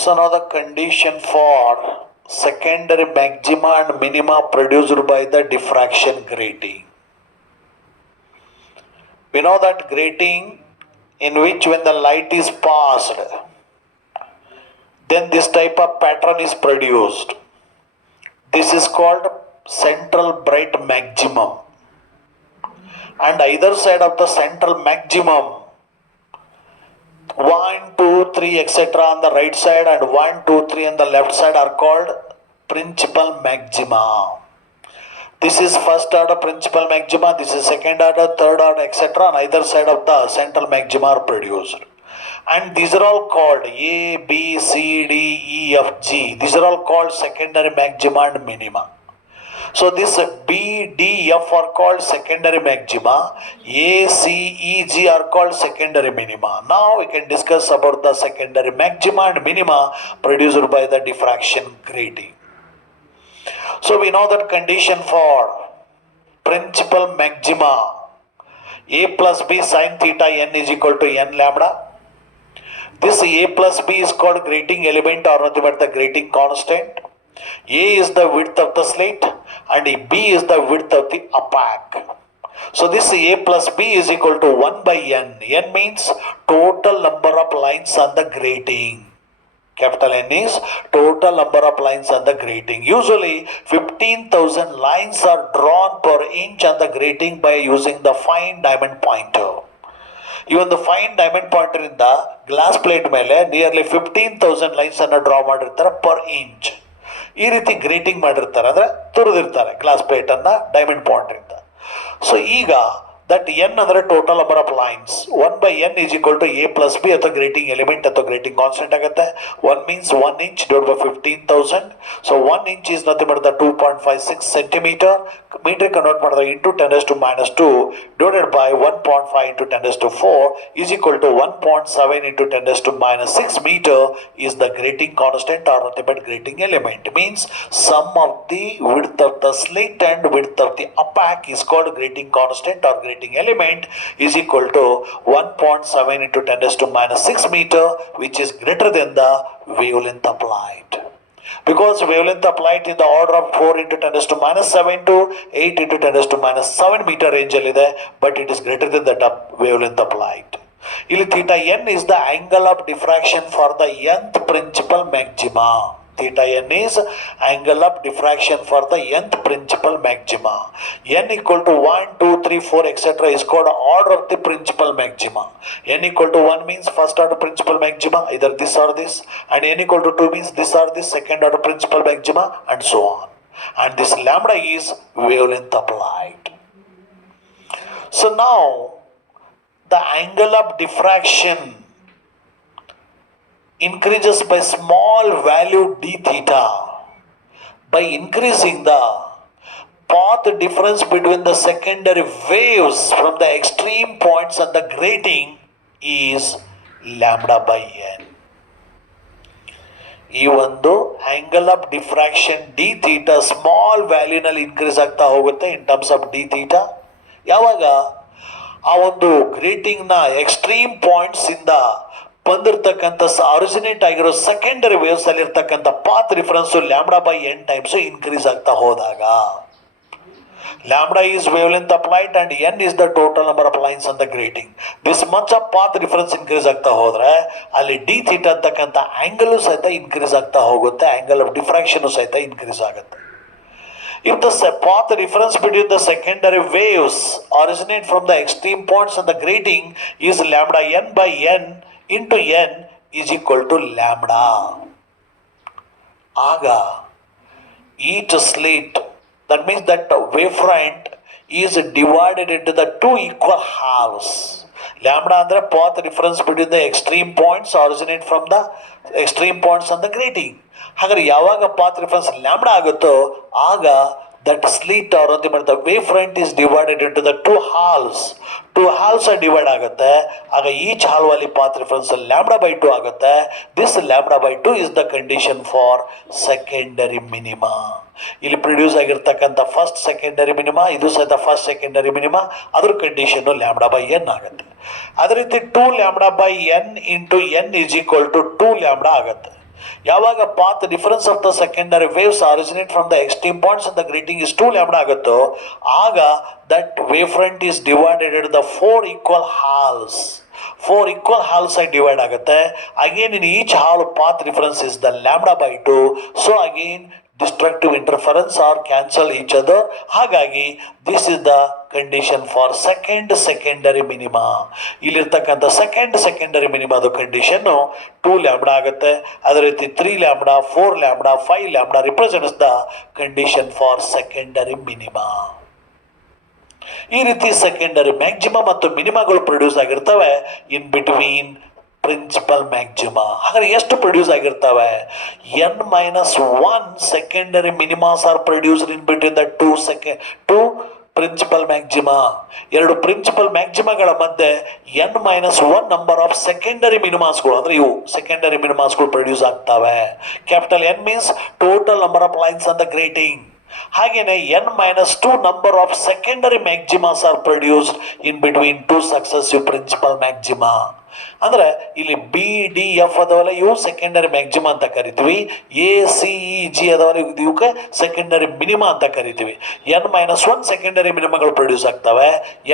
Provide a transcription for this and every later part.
So now the condition for secondary maxima and minima produced by the diffraction grating. We know that grating in which when the light is passed, then this type of pattern is produced. This is called central bright maximum. And either side of the central maximum, 1, 2, 3, etc. on the right side and 1, 2, 3 on the left side are called principal maxima. This is first order principal maxima, this is second order, third order, etc. on either side of the central maxima are produced. And these are all called A, B, C, D, E, F, G. These are all called secondary maxima and minima. So this B, D, F are called secondary maxima. A, C, E, G are called secondary minima. Now we can discuss about the secondary maxima and minima produced by the diffraction grating. So we know that condition for principal maxima A plus B sin theta n is equal to n lambda. This A plus B is called grating element or nothing but the grating constant. A is the width of the slit and B is the width of the opaque. So this A plus B is equal to 1 by n. N means total number of lines on the grating. Capital N is total number of lines on the grating. Usually 15,000 lines are drawn per inch on the grating by using the fine diamond pointer. Even the fine diamond pointer in the glass plate ಮೇಲೆ nearly 15,000 lines ಅನ್ನು draw ಮಾಡಿರ್ತಾರೆ per inch. ಈ ರೀತಿ grating ಮಾಡಿರ್ತಾರೆ, ಅಂದರೆ ತುರಿದಿರ್ತಾರೆ glass plate ಅನ್ನ diamond pointer ಇಂದ. So ಈಗ ದಟ್ ಎನ್ ಅಂದರೆ total number of lines. 1 by n is equal to A plus B ಅಥವಾ ಗ್ರೇಟಿಂಗ್ ಎಲಿಮೆಂಟ್ ಅಥವಾ ಗ್ರೇಟಿಂಗ್ ಕಾನ್ಸ್ಟೆಂಟ್ ಆಗುತ್ತೆ. 1 means 1 inch divided by 15,000. So 1 inch is nothing but the 2.56 centimeter. Meter convert ಮಾಡಿದ್ರೆ into 10⁻², divided by 1.5 into 10⁴ is equal to 1.7 into 10⁻6 meter is the grating constant or nothing but grating element. Means sum of the width of the slit and width of the opaque is called grating constant or grating element is equal to 1.7 into 10⁻6 meter, which is greater than the wavelength of light. Because wavelength of light in the order of 4 into 10⁻7 to 8 into 10⁻7 meter range allide, but it is greater than that of wavelength of light. ಇಲ್ಲಿ theta n is the angle of diffraction for the nth principal maxima. Theta n is angle of diffraction for the nth principal maxima. N equal to 1, 2, 3, 4, etc. is called order of the principal maxima. N equal to 1 means first order principal maxima, either this or this, and n equal to 2 means this or this second order principal maxima, and so on. And this lambda is wavelength of light. So now the angle of diffraction increases by small value d theta by increasing the path difference between the secondary waves from the extreme points on the grating is lambda by n. ಈ ಒಂದು angle of diffraction d theta small ವ್ಯಾಲ್ಯೂನಲ್ಲಿ increase ಆಗ್ತಾ ಹೋಗುತ್ತೆ in terms of d theta. ಯಾವಾಗ ಆ ಒಂದು ಗ್ರೇಟಿಂಗ್ನ extreme points ಇಂದ ಬಂದಿರತಕ್ಕಂಥ ಆರಿಜಿನೇಟ್ ಆಗಿರೋ ಸೆಕೆಂಡರಿ ವೇವ್ಸ್ ಅಲ್ಲಿ ಇರ್ತಕ್ಕಂಥ path difference lambda by n times increase ಆಗ್ತಾ ಹೋದಾಗ, lambda is wavelength of light and n is the total number of lines on the grating. This much of path difference increase ಆಗ್ತಾ ಹೋದ್ರೆ ಅಲ್ಲಿ D theta ಅಂತಕ್ಕಂಥ angle ಸಹಿತ increase ಆಗ್ತಾ ಹೋಗುತ್ತೆ, angle of diffraction ಸಹಿತ ಇನ್ಕ್ರೀಸ್ ಆಗುತ್ತೆ. If the path difference between the secondary waves originate from the extreme points on the grating is lambda n by n into n is equal to lambda. ಆಗ each slit, that means that wavefront is divided into the two equal halves. Lambda ಅಂದರೆ path difference between the extreme points originate from the extreme points on the grating. ಹಾಗಾದ್ರೆ ಯಾವಾಗ path difference lambda ಆಗುತ್ತೋ ಆಗ that slit are the wave front is divided into the two halves. Two halves divide ಆಗುತ್ತೆ. ಆಗ each ಹಾಲ್ವ್ ಅಲ್ಲಿ path difference lambda by 2 ಆಗುತ್ತೆ. This lambda by 2 is the condition for secondary minima. ಇಲ್ಲಿ produce ಆಗಿರ್ತಕ್ಕಂಥ first secondary minima, ಇದು ಸಹಿತ first secondary minima, ಅದ್ರ condition lambda by n ಆಗುತ್ತೆ. ಅದೇ ರೀತಿ 2 lambda by n into n is equal to 2 lambda ಆಗುತ್ತೆ. ಯಾವಾಗ path difference of the secondary waves originate from the extreme points and the grating is 2 lambda ಆಗುತ್ತೋ ಆಗ that wave front is divided in the 4 equal halves. 4 equal halves ಆಗಿ divide ಆಗುತ್ತೆ. Again in each half path difference is the lambda by 2. So again destructive interference are cancel each other. ಹಾಗಾಗಿ this is the condition for secondary minima. ಇಲ್ಲಿರ್ತಕ್ಕಂಥ secondary ಮಿನಿಮಾದ ಕಂಡೀಷನ್ನು 2 lambda ಆಗುತ್ತೆ. ಅದೇ ರೀತಿ 3 lambda, 4 lambda, 5 lambda represents the condition for secondary minima. ಈ ರೀತಿ secondary maxima ಮತ್ತು ಮಿನಿಮಾಗಳು ಪ್ರೊಡ್ಯೂಸ್ ಆಗಿರ್ತವೆ ಇನ್ ಬಿಟ್ವೀನ್ ಪ್ರಿನ್ಸಿಪಲ್ ಮ್ಯಾಕ್ಸಿಮಾ. ಹಾಗಾದ್ರೆ ಎಷ್ಟು ಪ್ರೊಡ್ಯೂಸ್ ಆಗಿರ್ತವೆ? n-1 secondary minimas are produced in between the two principal maxima. 2 principal ಮ್ಯಾಕ್ಸಿಮಾಗಳ ಮಧ್ಯೆ n-1 ನಂಬರ್ ಆಫ್ ಸೆಕೆಂಡರಿ ಮಿನಿಮಾಸ್ಗಳು, ಅಂದ್ರೆ ಇವು ಸೆಕೆಂಡರಿ ಮಿನಿಮಾಸ್ಗಳು ಪ್ರೊಡ್ಯೂಸ್ ಆಗ್ತವೆ. Capital N means total number of lines on the grating. ಹಾಗೇನೆ n-2 number of secondary maximas are produced in between 2 successive principal maxima. ಅಂದ್ರೆ ಇಲ್ಲಿ ಬಿ ಡಿ ಎಫ್ ಅದವಲ್ಲ ಇವು secondary maxima ಅಂತ ಕರಿತೀವಿ. ಎ ಸಿ ಇ ಜಿ ಅದವಲ್ಲ ಇವಕ್ಕೆ secondary minima ಅಂತ ಕರಿತೀವಿ. n-1 secondary ಮಿನಿಮಾಗಳು produce ಆಗ್ತವೆ,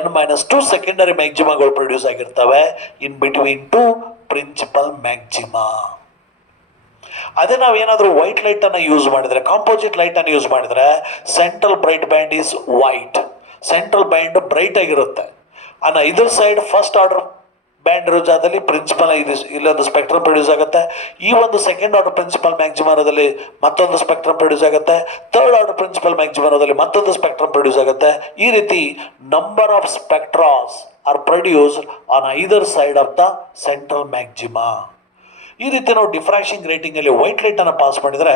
n-2 ಸೆಕೆಂಡರಿ ಮ್ಯಾಕ್ಸಿಮಾಗಳು ಪ್ರೊಡ್ಯೂಸ್ ಆಗಿರ್ತವೆ ಇನ್ ಬಿಟ್ವೀನ್ 2 ಪ್ರಿನ್ಸಿಪಲ್ ಮ್ಯಾಕ್ಸಿಮಾ. ಅದೇ ನಾವೇನಾದರೂ ವೈಟ್ ಲೈಟ್ ಅನ್ನು ಯೂಸ್ ಮಾಡಿದ್ರೆ, ಕಾಂಪೋಸಿಟ್ ಲೈಟ್ ಅನ್ನು ಯೂಸ್ ಮಾಡಿದ್ರೆ, central bright band is white. Central band bright ಆಗಿರುತ್ತೆ. ಅನ್ನ ಇದರ್ ಸೈಡ್ ಫಸ್ಟ್ ಆರ್ಡರ್ ಬ್ಯಾಂಡ್ ಇರೋ ಜಾಗದಲ್ಲಿ ಪ್ರಿನ್ಸಿಪಲ್ ಇಲ್ಲೊಂದು ಸ್ಪೆಕ್ಟ್ರಮ್ ಪ್ರೊಡ್ಯೂಸ್ ಆಗುತ್ತೆ. ಈ ಒಂದು ಸೆಕೆಂಡ್ ಆರ್ಡರ್ ಪ್ರಿನ್ಸಿಪಲ್ ಮ್ಯಾಕ್ಸಿಮಾದಲ್ಲಿ ಮತ್ತೊಂದು ಸ್ಪೆಕ್ಟ್ರಮ್ ಪ್ರೊಡ್ಯೂಸ್ ಆಗುತ್ತೆ. ಥರ್ಡ್ ಆರ್ಡರ್ ಪ್ರಿನ್ಸಿಪಲ್ ಮ್ಯಾಕ್ಸಿಮಾದಲ್ಲಿ ಮತ್ತೊಂದು ಸ್ಪೆಕ್ಟ್ರಮ್ ಪ್ರೊಡ್ಯೂಸ್ ಆಗುತ್ತೆ. ಈ ರೀತಿ number of spectras are produced on either side of the central maxima. ಈ ರೀತಿ ನಾವು ಡಿಫ್ರಾಕ್ಷನ್ ರೇಟಿಂಗ್ ಅಲ್ಲಿ ವೈಟ್ ಲೈಟ್ ಅನ್ನು ಪಾಸ್ ಮಾಡಿದ್ರೆ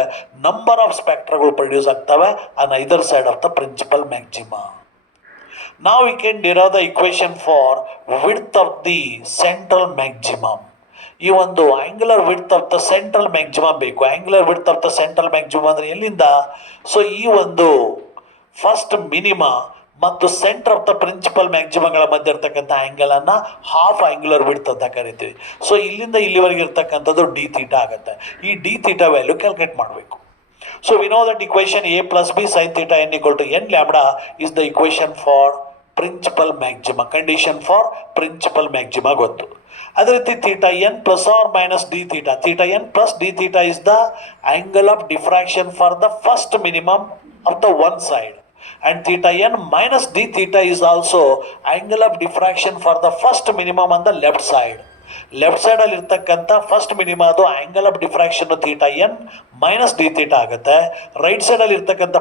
ನಂಬರ್ ಆಫ್ ಸ್ಪೆಕ್ಟ್ರಗಳು ಪ್ರೊಡ್ಯೂಸ್ ಆಗ್ತವೆ on either side of the principal maxima. Now we can derive the equation for width of the central maximum. ಈ ಒಂದು angular width of the central maximum ಬೇಕು. Angular width of the central maximum ಅಂದ್ರೆ ಎಲ್ಲಿಂದ? So ಈ ಒಂದು first minima ಮತ್ತು centre of the principal ಮ್ಯಾಕ್ಸಿಮಗಳ ಮಧ್ಯೆ ಇರ್ತಕ್ಕಂಥ ಆಂಗಲ್ ಅನ್ನ ಹಾಫ್ ಆಂಗ್ಯುಲರ್ ವಿಡ್ತ್ ಅಂತ ಕರಿತೀವಿ. ಸೊ ಇಲ್ಲಿಂದ ಇಲ್ಲಿವರೆಗೆ ಇರ್ತಕ್ಕಂಥದ್ದು ಡಿ ಥೀಟಾ ಆಗುತ್ತೆ. ಈ ಡಿ ಥೀಟಾ ವ್ಯಾಲ್ಯೂ ಕ್ಯಾಲ್ಕುಲೇಟ್ ಮಾಡಬೇಕು. So we know that equation a plus b sin theta n equal to n lambda is the equation for principal maxima. Condition for principal maxima ಗೊತ್ತು. ಅದೇ ರೀತಿ theta n plus or minus d theta. Theta n plus d theta is the angle of diffraction for the first minimum of the one side. And theta n minus d theta is also angle of diffraction for the first minimum on the left side. Left side ಅಲ್ಲಿ ಇರ್ತಕ್ಕಂಥ first minima ಅದು angle of diffraction theta n minus d theta ಆಗುತ್ತೆ. Right side ಅಲ್ಲಿ ಇರ್ತಕ್ಕಂಥ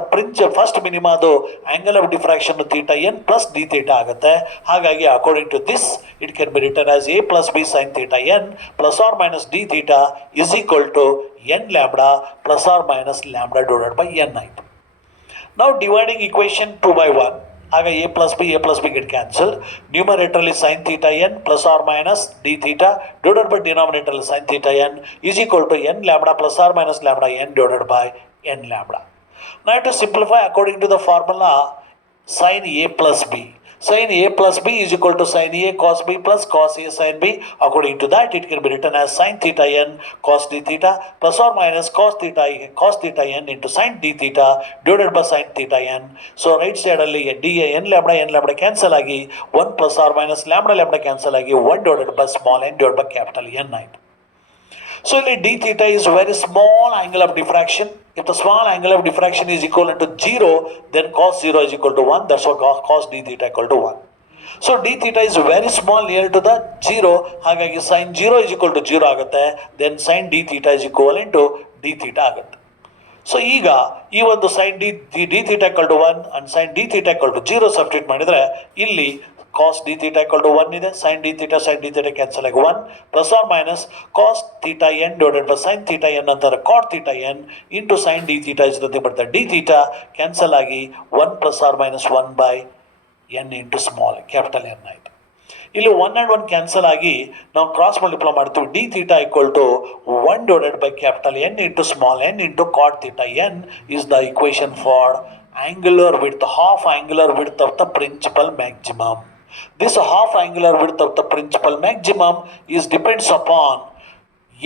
first minima ಅದು angle of diffraction theta n plus d theta ಆಗುತ್ತೆ. ಹಾಗಾಗಿ according to this it can be return as a plus b sine theta n plus r minus d theta is equal to n lambda plus r minus lambda divided by n ಆಯಿತು. ನಾವು dividing equation 2/1 ಆಗ a plus b get cancelled. Numerator is sin theta n plus or minus d theta divided by denominator is sin theta n is equal to n lambda plus or minus lambda n divided by n lambda. Now I have to simplify according to the formula sin a plus b. Sin a plus b is equal to sin a cos b plus cos a sin b. According to that it can be written as sin theta n cos d theta plus or minus cos theta n into sin d theta divided by sin theta n. So right side ಅಲ್ಲಿ d n lambda cancel ಆಗಿ 1 plus or minus lambda cancel ಆಗಿ 1 divided by small n divided by capital N ಆಯಿತು. So ಇಲ್ಲಿ d theta is very small angle of diffraction. If the small angle of diffraction is equivalent to 0, then cos 0 is equal to 1. That's why cos d theta equal to 1. So d theta is very small near to the 0. ಹಾಗಾಗಿ sin 0 is equal to 0 ಆಗುತ್ತೆ. Then sin d theta is equivalent to d theta ಆಗುತ್ತೆ. So ಈಗ ಈ ಒಂದು sin d theta equal to 1 and sin d theta equal to 0 substitute ಮಾಡಿದ್ರೆ ಇಲ್ಲಿ cos d theta equal to 1 ಇದೆ. sin d theta cancel ಆಗಿ 1 plus r minus cos theta n divided by sin theta n ಅಂತಾರೆ cot theta n into sin d theta is nothing but the d theta cancel ಆಗಿ 1 plus r minus 1 by n into small capital N ಆಯಿತು. ಇಲ್ಲಿ 1 and 1 cancel ಆಗಿ ನಾವು cross multiply ಮಾಡ್ತೀವಿ. d theta equal to 1 divided by capital N into small n into cot theta n is the equation for angular width, half angular width of the principal maximum. This half angular width of the principal maximum is depends upon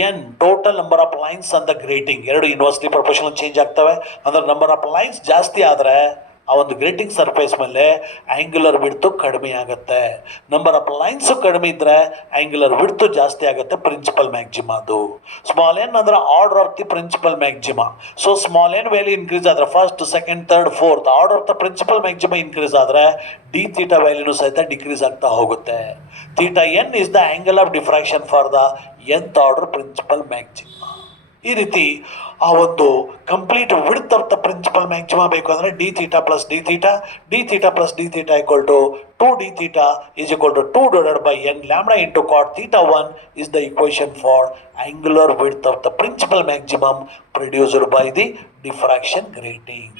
N total number of lines on the grating. ಎರಡು inversely proportional change ಆಗ್ತವೆ. ಅಂದರೆ number of lines ಜಾಸ್ತಿ ಆದರೆ ಆ ಒಂದು grating surface ಮೇಲೆ angular width ಕಡಿಮೆ ಆಗುತ್ತೆ. ನಂಬರ್ ಆಫ್ ಲೈನ್ಸು ಕಡಿಮೆ ಇದ್ದರೆ ಆ್ಯಂಗ್ಯುಲರ್ ವಿಡ್ತು ಜಾಸ್ತಿ ಆಗುತ್ತೆ. ಪ್ರಿನ್ಸಿಪಲ್ ಮ್ಯಾಕ್ಸಿಮದು. ಸ್ಮಾಲ್ ಎನ್ ಅಂದರೆ order of the principal maxima. So small n value increase ಆದರೆ first, second, third, fourth order of the principal maxima increase ಆದರೆ ಡಿ ಥೀಟಾ ವ್ಯಾಲ್ಯೂನು ಸಹಿತ ಡಿಕ್ರೀಸ್ ಆಗ್ತಾ ಹೋಗುತ್ತೆ. Theta n is the angle of diffraction for the nth order principal maxima. ಈ ರೀತಿ ಆ ಒಂದು complete width of the principal maxima ಬೇಕು ಅಂದರೆ d theta plus d theta, d theta plus d theta equal to 2 d theta is equal to 2 divided by n lambda into cot theta 1 is the equation for angular width of the principal maximum produced by the diffraction grating.